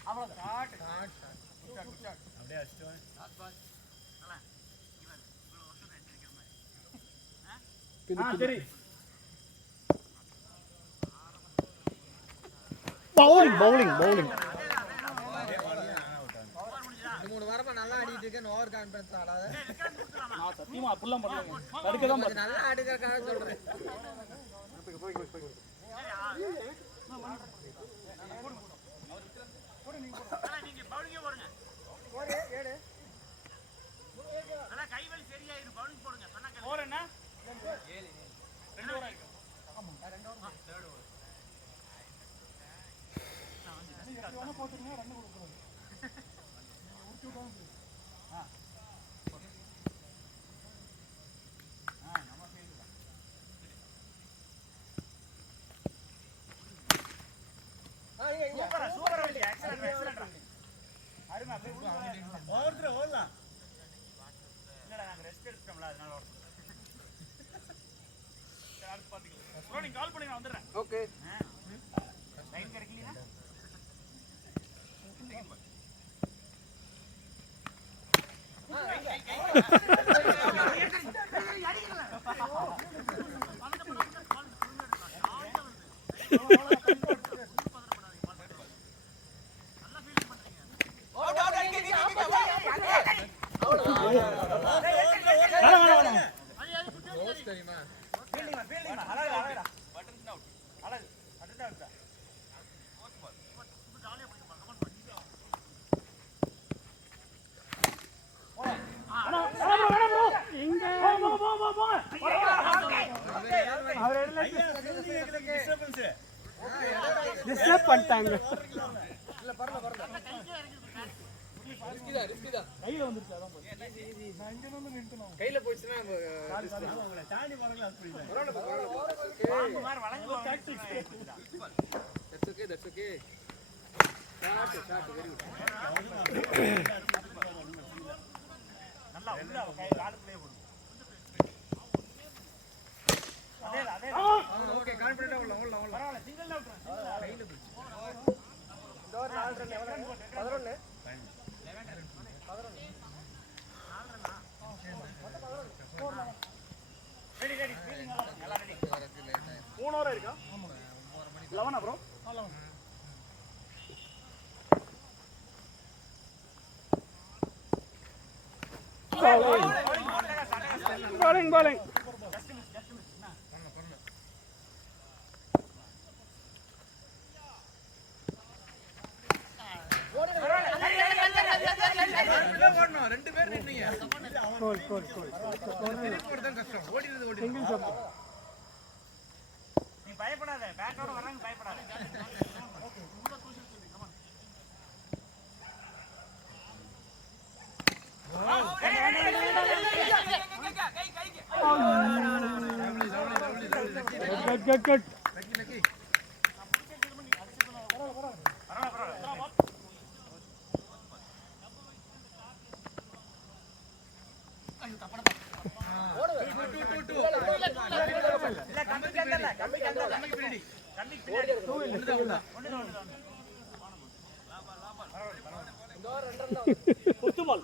அவ்வளவுதான் ஷாட் அப்படியே அடிச்சிட்டு சரி பவுலிங் பவுலிங் பவுலிங். 3 வாரமா நல்லா ஆடிட்டு இருக்கேன். ஓவர் கான்ஃபிடன்ஸ் ஆடாத. நான் சத்தியமா அப்படிலாம் பண்ணல. தடுக்க தான் கொஞ்சம் நல்லா ஆடுறதுக்காக சொல்றேன். நீங்க பவுலிங்கே போடுங்க போடு ஏடு அட கை வலி சரியாயிரு பவுலிங் போடுங்க சொன்னா கேளு ஓவர் என்ன 7 2 ஓவர் ஆயிடும் ஆமா 2 ஓவர் 3rd ஓவர் நான் வந்து போட்டுங்க ரன் கொடுக்கணும் ஊட்டி விடுவாங்க நம்ம ஃபீல்ட் தான் சூப்பரா வெள்ளி எக்ஸலென்ட் எக்ஸலென்ட் அருமை அப்படியே ஓவர்ல ஓடலாம் இல்லடா நாங்க ரெஸ்ட் எடுத்துட்டோம்ல அதனால ஓடுறோம் சரி அடுத்து பாத்துக்கலாம் ப்ரோ நீங்க கால் பண்ணி நான் வந்துறேன் ஓகே. லைன் கிடைக்கலனா ரோஸ் தெரியுமா? டிஸ்டர்பன்ஸ் டிஸ்டர்ப் பண்ணிட்டாங்க. கையில வந்துருச்சு அதான் போய். நான் இங்க வந்து நின்னுட்டேன். கையில போச்சுன்னா உங்களை தாண்டி போறங்களா அப்படி இல்லை. பாம்பு மாதிரி வளைஞ்சு that's okay, that's okay. Shot, very good. நல்லா உள்ள காலுக்குள்ளே போடு. அதே Okay, confident உள்ள பரவாயில்ல சிங்கிள் அவுட். கையில போச்சு. இந்த ஒரு 4 ரன் 11 ரெடி ஃபீலிங் எல்லாம் ரெடி. 3 ஓவர் இருக்கா? 11 ப்ரோ. bowling. ஓடணும் ரெண்டு பேர் நின்னீங்க. Goal. தான் கஷ்டம். ஓடிறது Single shot. நீ பயப்படாத, பேட்டோட வராங்க பயப்படாத. Good. லக்கி. Fifth ball.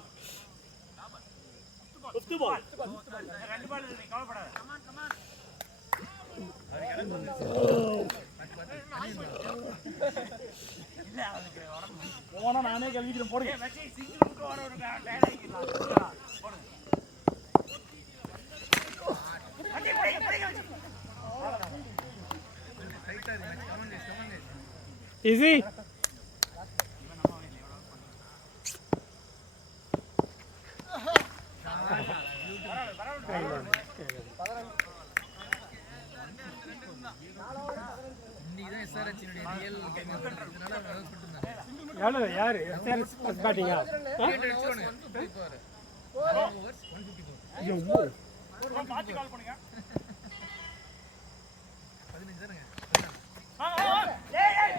ரெண்டு பால் நீ கவலைப்படாத. இல்ல அதுக்கு உடம்பு போனா நானே கழுவிக்கிறேன் போடுங்க. வச்சு சிங்கிள் விட்டு வர ஒரு டயலாக் இல்ல. போடுங்க. அடி போய் வச்சு. ரைட்டா இருக்கு. கமான். Easy. இன்னைக்கு தான் SRH ரியல் கேம் இதனால அனௌன்ஸ் பண்ணிட்டாங்க. எவ்வளவு யாரு பேட்டிங்கா? 154. overs 154. ஐயோ மாத்தி கால் பண்ணுங்க. 15 தானங்க. ஏய்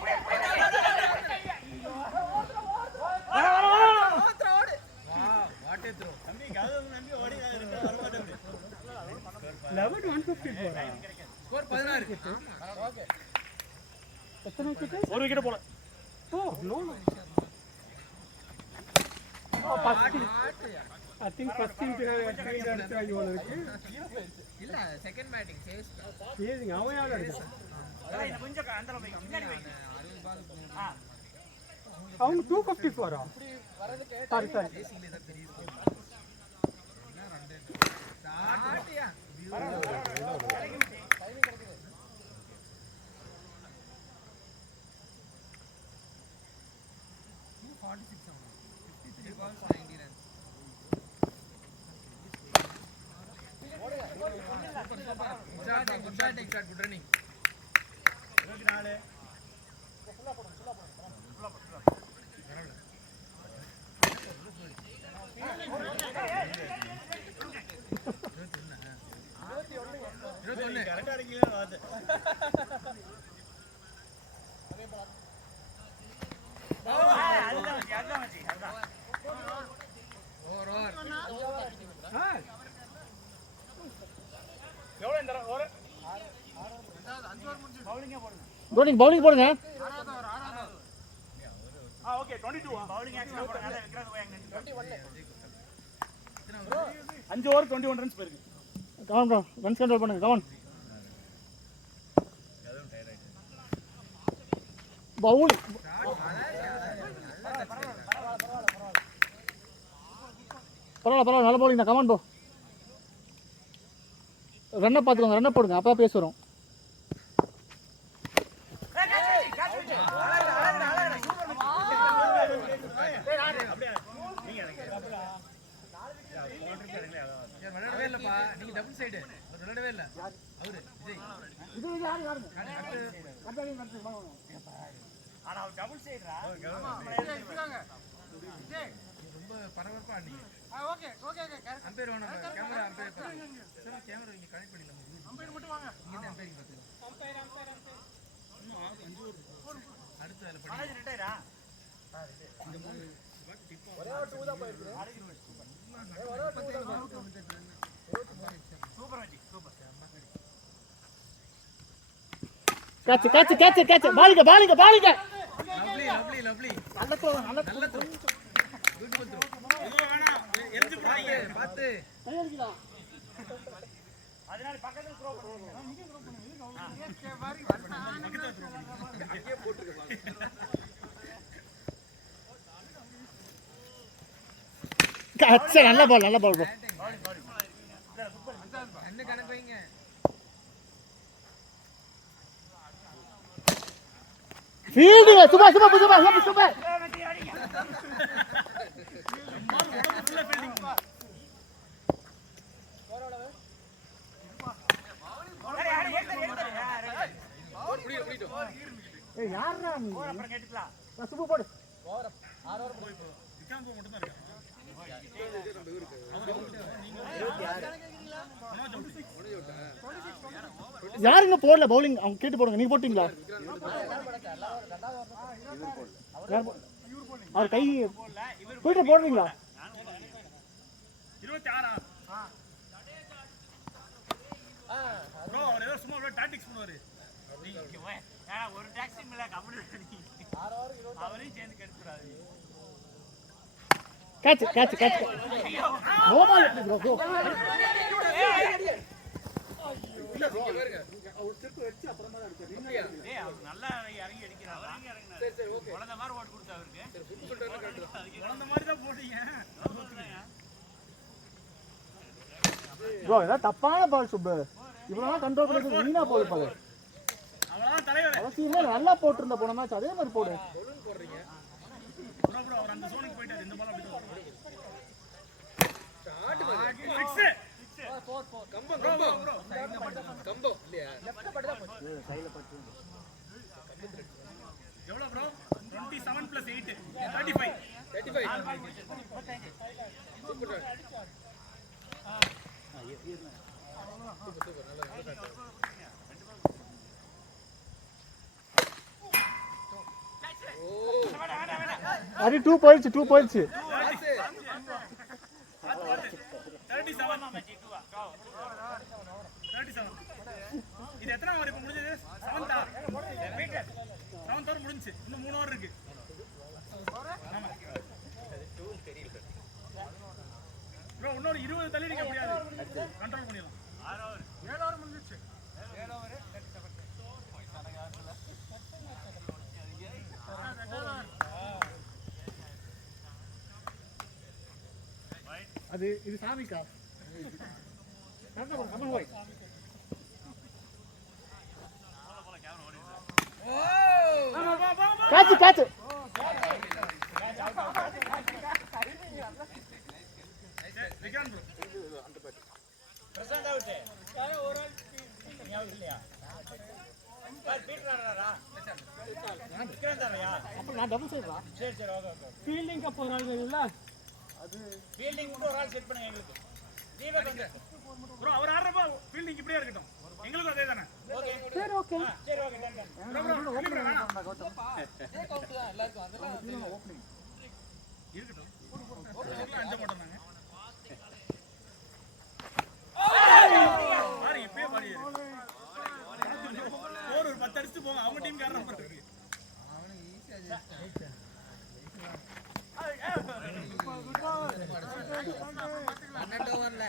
வாட் ஏ த்ரோ. தம்பி கதவு நம்பி ஓடி இருக்கு வர மாட்டேங்குது. 11-154. ஸ்கோர் 16. ஓகே எத்தனை wicket? ஒரு விக்கெட் போல. Oh, no. I think first team அடிச்சாங்க போல இருக்கு. இல்ல செகண்ட் பேட்டிங் சேஸ் சேசிங் அவன் யாரு அடிச்சான்? கொஞ்சம் அந்த போய் பின்னாடி போய். 60 பாலுக்கு 3 ஆ அவங்க 254 ஆ? சாரி சேசிங்ல தான் பெரிய ஸ்கோர். என்ன ரன் ஸ்டார்ட்யா good running. 24. கரெக்டா இருக்கீங்களா வாது. அதுதான் வச்சி அதுதான். ஓவர் எவ்வளவு இந்த ஓவர்? bowling போடுங்க. ஓகே 22. பவுலிங் ஆக்ஷன் போடுங்க. அத விக்ரத் போய் அங்க 5 ஓவர் 21 ரன்ஸ் போயிருக்கு. கமான் ப்ரோ, ரன்ஸ் கண்ட்ரோல் பண்ணுங்க. கமான். பவுலிங் பரவாயில்ல நல்ல பவுலிங் தான். கமான் ப்ரோ, ரன்னை பார்த்துக்கோங்க, ரன்னை போடுங்க, அப்போ பேச வரும். விளையாடவே இல்லப்பா. நீங்க டபுள் சைடு விளையாடவே இல்ல. அவரு விஜய் ஆனா அவர் டபுள் சைடுடா. ரொம்ப பரபரப்பா ஆடிங்க. ஓகே ஓகே ஓகே அம்பேர் வேணும். கேமரா அம்பேர் பாருங்க. சார் கேமரா இங்க கனெக்ட் பண்ணிடலாம். அம்பையர் மட்டும் வாங்க. இங்க இருந்து அம்பேரிங் பாத்துக்கலாம். அம்பையர் இன்னும் 5 ஓவர் இருக்கு. அடுத்து அதுல பண்ணி காலேஜ் ரிட்டையரா? இந்த 3 டிப் ஒரே ஒரு 2 தான் போயிருக்கு. Super magic super. கேட்ச் பாலிங்க லவ்லி நல்ல த்ரோ நல்ல த்ரோ. Beautiful throw. எதுவும் வேணாம். எரிஞ்சு போறாங்க. பாத்து கை அடிக்கலாம். அதனால பக்கத்துல த்ரோ பண்ணுங்க. இங்க த்ரோ பண்ணுங்க. இது பாரு அங்கேயே போட்டுருக்கு பால். அச்சா நல்ல பால் ப்ரோ. என்ன கணக்கு வைங்க. ஃபீல்டிங் சூப்பர் ஃபுல்லா ஃபீல்டிங். ஏய் யாரா நீ? அப்புறம் கேட்டுக்கலாம். சூப்பர் போடு. விக்ரம் போ மட்டும் தான் இருக்கான். யாருங்க போடல பவுலிங் அவங்க கேட்டு போடுங்க. நீங்க போட்டீங்களா? அவர் கை போயிட்டு போடுறீங்களா? 26 ப்ரோ அவர் ஏதோ சும்மா ஒரு டாக்டிக்ஸ் பண்ணுவாரு. ஏன்னா ஒரு டாக்ஸி மேல கம்பெனி அவரையும் சேர்ந்து கெடுத்துறாரு. கேட்ச் நோ பால் எப்படி ப்ரோ? அவர் திருப்பி வெச்சு அப்புறமா தான் அடிச்சாரு. டேய் அவர் நல்லா இறங்கி அடிக்கிறாரு. சரி ஓகே. குழந்தை மாதிரி ஓட்டு கொடுத்தா அவருக்கு. அந்த மாதிரி தான் போடுறீங்க. ப்ரோ இதெல்லாம் தப்பான பால் சுப்பு. இவ்வளவு கண்ட்ரோல் பண்ணி வீணா போகுது பால். அவ்வளவுதான் தலைவர். அவசியமே நல்லா போட்டிருந்த போன மேட்ச் அதே மாதிரி போடு. ப்ரோ அவர் அந்த ஜோனுக்கு போயிட்டாரு. இந்த பால் அப்படி தான் ஷாட் பால். 6 கம்பம் கம்பம் இல்லையா? லெஃப்ட் பட்டு தான் போச்சு. சைடுல பட்டு. எவ்வளவு ப்ரோ? 27 + 8 35. 35. சூப்பர். அது 2 போயிடுச்சு. 37. இது எத்தனை ஓவர் இப்ப முடிஞ்சது? 7th ஓவர் முடிஞ்சு. இன்னும் 3 ஓவர் இருக்கு. ப்ரோ இன்னொரு 20 தள்ளி நிக்க முடியாது. கண்ட்ரோல் பண்ணிடலாம். 7 ஓவர் முடிஞ்சிச்சு. 7 ஓவர் அது இது சாமிக்கா. கமல் போய். Catch Vikram bro. Prashanth out. யாரோ ஒரு ஆள் நீ அவுட் இல்லையா? பால் பீட்டர் ஆடுறாரா? விக்ரம் தானயா? அப்ப நான் டபுள் சைடுடா. சரி ஓகே. ஃபீல்டிங் கப் ஒரு ஆள் வேணும்ல. அது ஃபீல்டிங் மட்டும் ஒரு ஆள் செட் பண்ணுங்க எங்களுக்கு. தீபக் வந்து ப்ரோ அவர் ஆடுறப்ப ஃபீல்டிங் இப்படியே இருக்கட்டும். எங்களுக்கும் அதே தானே. ஓகே. சரி ஓகே. டன். ப்ரோ ஃபீல்டிங் வேணாம். இதே கவுண்ட் தான் எல்லாருக்கும். அதெல்லாம் இருக்கட்டும். ஓகே அஞ்ச மாட்டோம் நாங்க. பாரு இப்பவே பாரு. ஒரு 10 அடிச்சு போங்க. அவங்க டீம் காரணம் பண்றது. அவனுக்கு ஈஸியா ஜெயிச்சான். 12 ஓவர்ல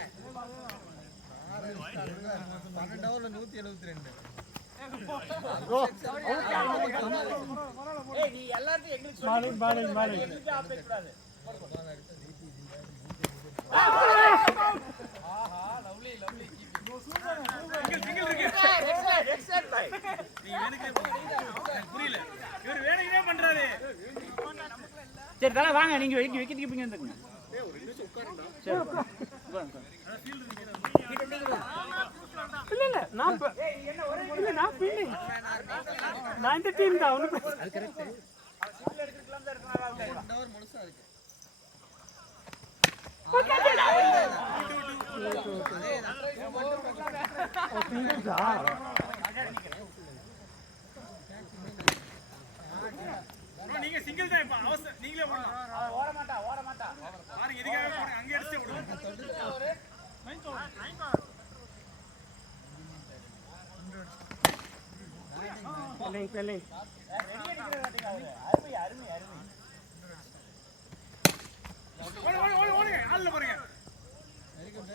12 ஓவர்ல 172. ஏய் நீ எல்லாத்தையும் எங்களுக்கு சொல்லு. பாலிங் எங்களுக்கு ஆப்டேட் கூடாது. லவ்லி சிங்கிள் இருக்கு. எக்ஸாக்ட் பை. நீ வேணுக்கே புரியல. இவர் வேணுக்கே பண்றாரு. சரி தல வாங்க நீங்க விக்கெட் கீப்பிங் வந்துங்க. இல்ல இல்ல நான் இல்ல நான் ஃபீல்டிங் நான் இந்த டீம் தான் ஒண்ணு அது கரெக்ட் முழுசா இருக்கு நீங்க சிங்கிள் தான் இப்ப அவசரம் நீங்களே ஓடலாம் ஓட மாட்டா பாருங்க இதுக்காக போறேன் அங்க அடிச்சு விடுங்க பெல்லிங் ஓடுங்க ஆள்ல போறீங்க வெரி குட்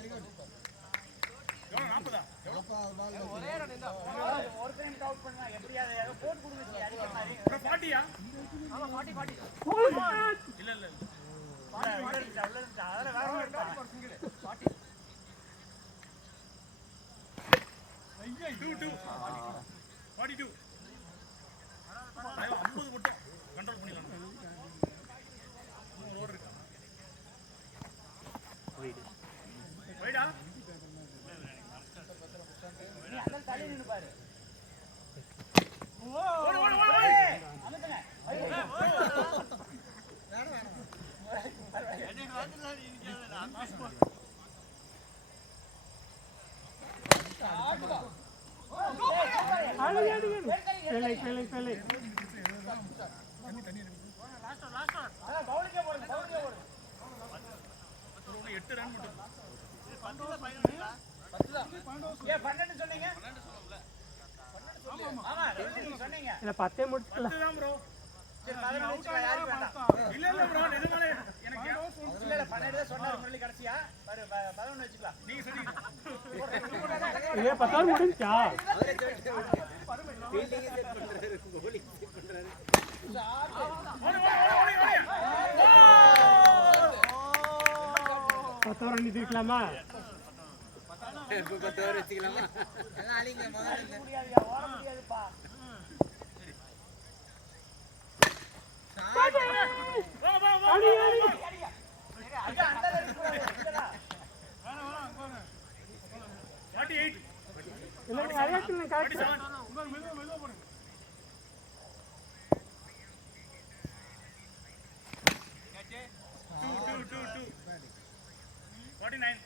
எவ்வளவு 40 ஒரே ரன் இந்த ஒரு டைம் அவுட் பண்ணா எப்படியாவது போட் கொடுங்க அடிக்கிற மாதிரி bro 40யா ஆமா 40 இல்ல இல்ல அதல வேற ஒரு சிங்கிள் 40 42 ஐயோ 50 மட்டும் கண்ட்ரோல் பண்ணிடலாம் ஓவர் இருக்கு வைடா நீ அதல தள்ளி நின்னு பாரு ஓடு அமுத்துங்க பெல்லிங் பவுலிங்கே போடுங்க 8 ரன் மட்டும் ஏ 12 சொன்னீங்க ஆமா நீங்க சொன்னீங்க இல்ல 10 முடிச்சுக்கலாம் 10 தான் bro சரி 11 வெச்சுக்க யாருக்கு வேண்டாம் இல்ல bro நிஜமாலே எனக்கு இல்ல 12 தான் சொன்னாரு முரளி கடைசியா பாரு 11 வெச்சுக்கலாம் நீங்க சொன்னீங்க ஏ 10 முடிஞ்சா ரன் இருக்கலாமா வச்சுக்கலாமா எல்லாம் அழிங்க முதல்ல முடியாதுயா ஓட முடியாதுப்பா அங்க அந்த லைன் போடா 48 இல்ல அழகா கரெக்ட் 47 49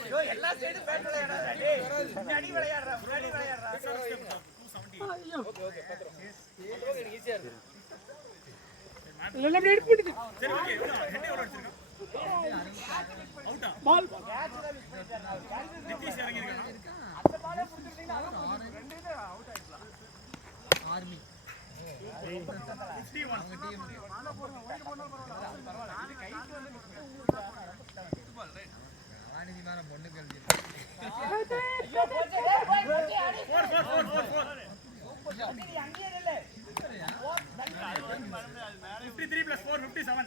ஐயோ எல்லா சைடும் பேட் விளையாடுறா டேய் முன்னாடி விளையாடுறா முன்னாடி விளையாடுறா இல்ல அப்படியே எடுத்து சரி ஓகே ஹெட் எவ்வளவு அடிச்சிருக்கான் அவுட்டா பால் கேட்ச் தான் மிஸ் பண்ணிட்டாரு அவர் நிதிஷ் இறங்கி இருக்கான் அந்த பாலே புடிச்சிட்டீங்கன்னா அது ரெண்டு இது அவுட் ஆயிடலாம் ஆர்மி 51 வாணிதி மாற பொண்ணு கல்வி ஐயோ போச்சே டேய் போய் அடி 4 நீ அங்கேயே நில்லு 53 plus 4 57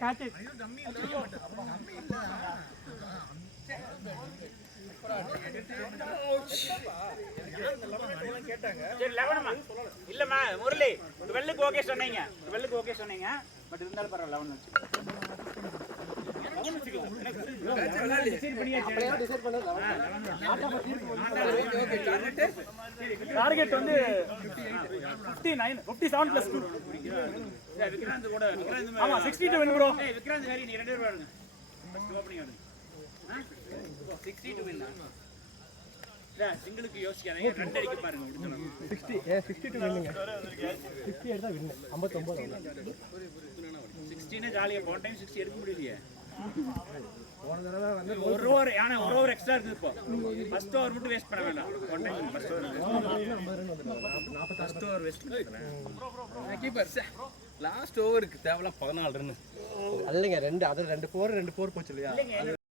கேட்ச் ஐயோ டம்மி இல்ல டம்மி இல்ல சரி 11மா இல்லம்மா முரளி 12க்கு ஓகே சொன்னீங்க 12க்கு ஓகே சொன்னீங்க பட் இருந்தாலும் பரவாயில்ல 11 டார்கெட் வந்து 59 57 plus 2 விக்ராந்த் கூட ஆமா 62 win bro விக்ராந்த் வேரி நீ ரெண்டு பேர் வாடுங்க ஓபனிங் வாடுங்க 62 win சிங்கிளுக்கு யோசிக்காதீங்க ரெண்டு அடிக்க பாருங்க 62 வின்னிங்க 60 எடுத்தா வின் 59 16 ஜாலியா போன டைம் 60 எடுக்க முடியலையே போன தடவை வந்து ஒரு ஓவர் ஆனா ஒரு ஓவர் எக்ஸ்ட்ரா இருக்கு இப்போ ஃபர்ஸ்ட் ஓவர் மட்டும் வேஸ்ட் பண்ண வேண்டாம் போன டைம் ஃபர்ஸ்ட் ஓவர் 50 ரன் வந்துருக்காங்க ஃபர்ஸ்ட் ஓவர் வேஸ்ட் பண்ணல கீப்பர் லாஸ்ட் ஓவருக்கு தேவலாம் 14 ரன் இல்லைங்க ரெண்டு 4 போச்சு இல்லையா இல்லைங்க